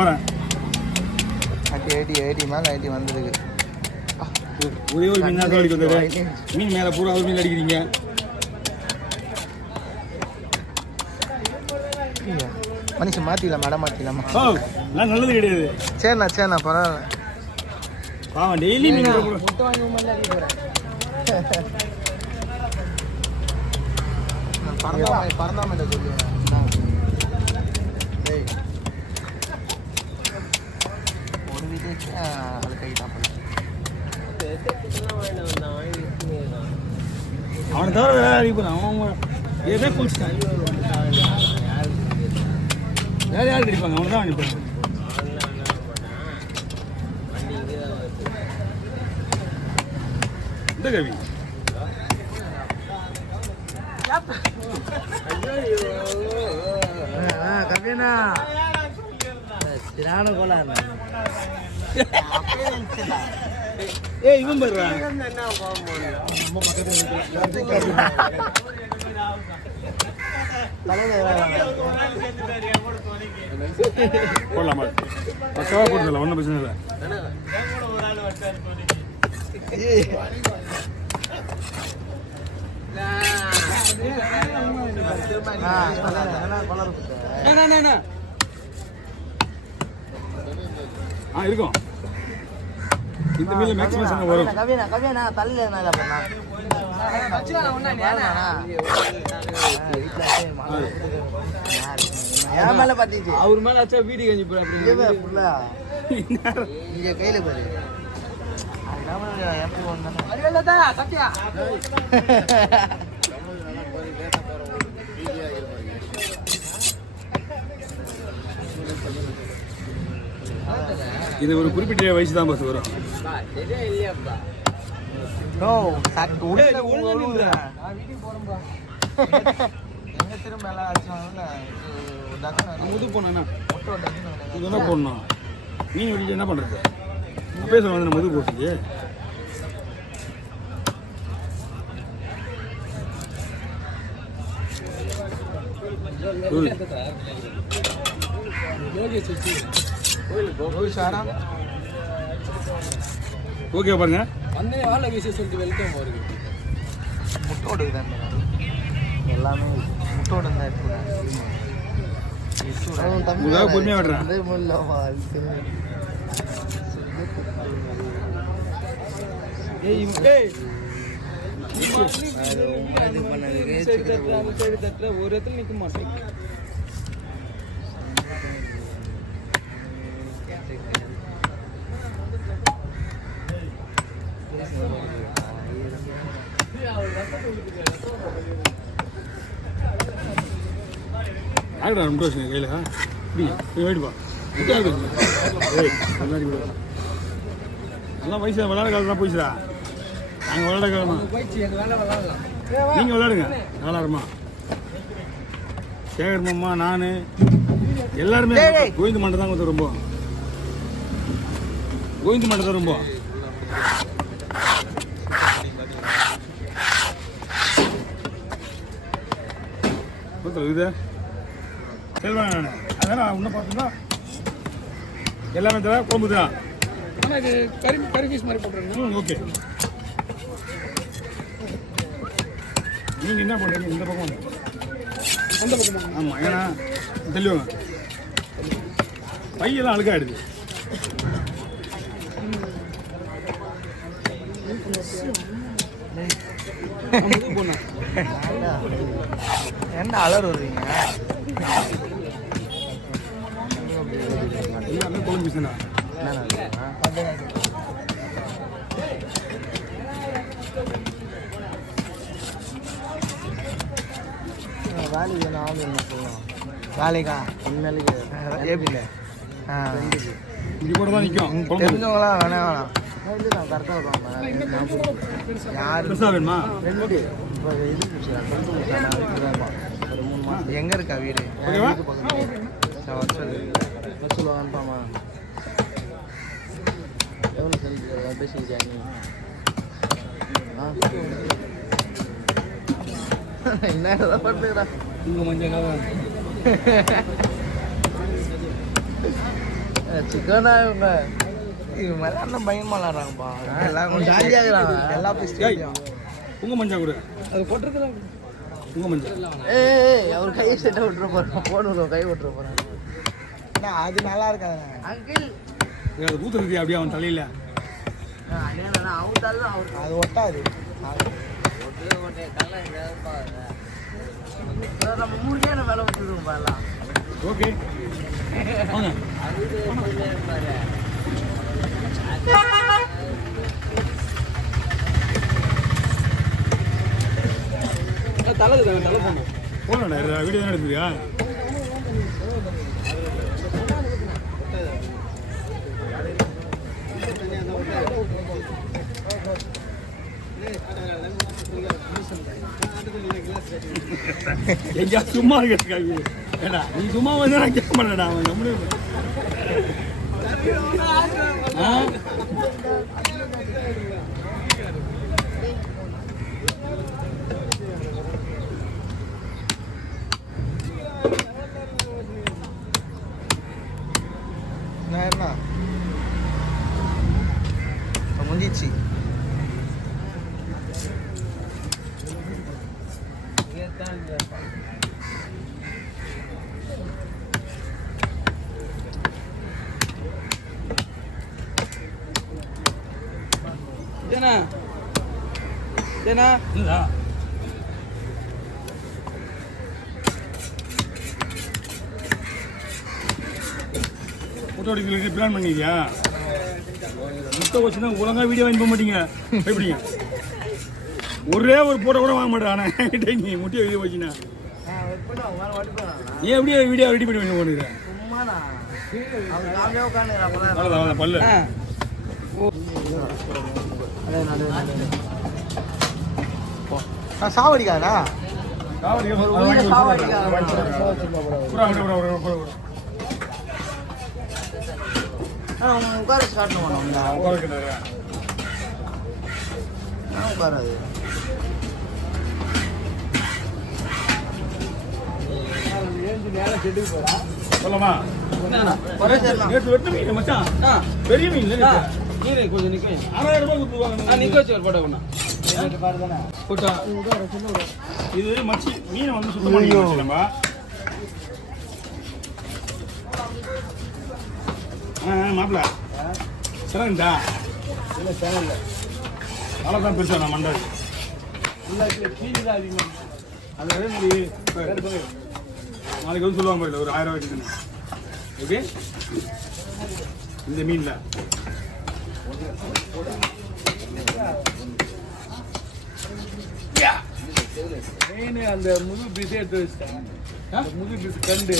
வரேன். 80 மேலே 80 வந்துருக்கு. ஒரே ஒரு மீன் தான் அடிக்க வந்தது. மீன் மேலே பூரா ஒரு மீன் அடிக்கிறீங்க. மனுஷன் மாற்றிடலாமா இடம் மாற்றிடலாமா? ஓ நான் நல்லது கிடையாது. சரிண்ணா பரவாயில்ல. பாவம் டெய்லி மீன் பறந்தாம சொல்லி ஒரு வீட்டுக்கு அது கை தான் அவனை தவிர வேற அடிப்பான். அவன் ஏதோ குளிச்சுட்டான். வேற யார் கிடைப்பாங்க? அவனை தான் அனுப்பாங்க. இந்த கவி கவினா திரான கோலார் ஏய் இவன் பண்றான். போடலாமா? பக்காவா போட்டுல ஒன்றும் பிரச்சனை இல்லை. இருக்கும். இந்த மீன்ல மேக்ஸிமம் வரும். கவியா தள்ளி என் மேல பாத்தீங்க. அவர் மேல ஆச்சா வீடு கஞ்சி ஃபுல்லா இங்க கையில பாரு. இது ஒரு குறிப்பிட்ட வயசு தான் பஸ் வரும். முது போனா போடணும். மீன் வெடிச்சு என்ன பண்றது? அப்பயே சொல்ல முது போட்டுச்சு. ஓகே பாருங்க. முட்டோடு எல்லாமே முட்டோடு பொறுமையா விடுறேன். ஒரு இடத்துல நிக்க மாட்டேன். ஆகிடா ரொம்ப கையில் வேடிப்பா. எல்லாம் வயசு விளையாட காலம் தான் போயிடுச்சுடா. நாங்கள் விளையாட காலமா நீங்கள் விளையாடுங்க. விளாடுமா சேகர் மாமா நான் எல்லாருமே கோவிந்த மண்டை தான் கொஞ்சம் ரொம்ப கோவிந்த மண்டை தான் ரொம்ப இது செல்வாங்க. நான் அதனால் இன்னும் பார்த்தோம்னா எல்லாமே தர குழம்பு தான். ஆனால் இது கறி பீஸ் மாதிரி போட்டுருங்க. ஓகே. நீங்கள் என்ன பண்ணுறீங்க? இந்த பக்கம் அந்த பக்கம். ஆமாம், ஏன்னா தெளிவாங்க பையெல்லாம் அழுக்காயிடுது. என்ன அலர் வருவீங்க? எல்லாமே குழம்பு பீஸ்ண்ணா. வேலைக்கு நான் சொல்லலாம். வேலைக்கா இனிமேலுக்கு ஏபியில் இங்கே கூட தான் நிற்கும். தெரிஞ்சவங்களாம் வேணாம் நான் கரெக்டாக வருவாங்க. யார் வேணுமா? இப்போ இது ஒரு 3 மாதம். எங்கே இருக்கா வீடு? சொல்லுவாங்கப்பாமா எவ்வளோ செல் பேசிக்கிறியா நீ? என்ன பண்ணுறா உங்கள் மஞ்சள் சிக்கனா இவங்க இவங்க எல்லாம் பயங்கரமா விளாட்றாங்கப்பா எல்லாம் கொஞ்சம் ஜாலியாக இருக்கிறாங்க எல்லா ஏய், உங்க மஞ்சா கொடு. அது போட்டுறதுல உங்க மஞ்சா. ஏய் அவர் கையை செட்டை விட்டுற போகிறோம் போடுவோம் கை விட்டுற போகிறேன் அது நல்லா இருக்காது அங்கிள் அது ஊத்துறது அப்படியே அவன் தலையில. அவர் தள்ள அவர் அது ஒட்டாது நம்ம 3 கேன வேலை விட்டுருவோம் எல்லாம் ஓகே வாங்க. தலை தலை போடணும். போனடா வீடியோ தான் எடுத்துக்கியா? எங்கேயா சும்மா இருக்கிறதுக்காக ஏடா நீ சும்மா வந்து நான் கேட்க மாட்டேடா அவன் நம்மளே என்ன முடிஞ்சிச்சு ஏனா ஏனா இல்லா ஃபோட்டோ எடுக்கிறதுக்கு பிளான் பண்ணிக்கியா? முட்டை வச்சுன்னா ஒழுங்கா வீடியோ வாங்கி போக மாட்டீங்க. எப்படிங்க ஒரே ஒரு போட்டோ கூட வாங்க மாட்டேன். ஆனால் நீ முட்டையை வீடியோ வச்சுனா நீ எப்படியே வீடியோ ரெடி பண்ணி போனுறேன். அவ்வளோதான் பல்லு சாவடிக்காதா உட்கார ஸ்டார்ட் பண்ணுவோம் உட்காராது சொல்லமா நேற்று வெட்டு மீன் மச்சான் பெரிய மீன் நீ கொஞ்சம் நிக்க 6000 ரூபாய் கொடுத்துருவாங்க. நிக்க வச்சு ஒரு போட்டோ ஒண்ணா போட்டா இது மச்சி மீனை வந்து சுத்தம் பண்ணி வச்சுக்கலாமா? மாப்பிள்ள சிறந்தா இல்லை சேனல் அவ்வளோதான் பெருசா நான் மண்டாது இல்லை கீழே தான் அதிகமாக அது அதே மாதிரி நாளைக்கு வந்து சொல்லுவாங்க இல்லை ஒரு 1000 ரூபாய்க்கு ஓகே இந்த மீனில் அந்த முழு பீஸே எடுத்து வச்சிட்டேன் முழு பீஸ் கண்டு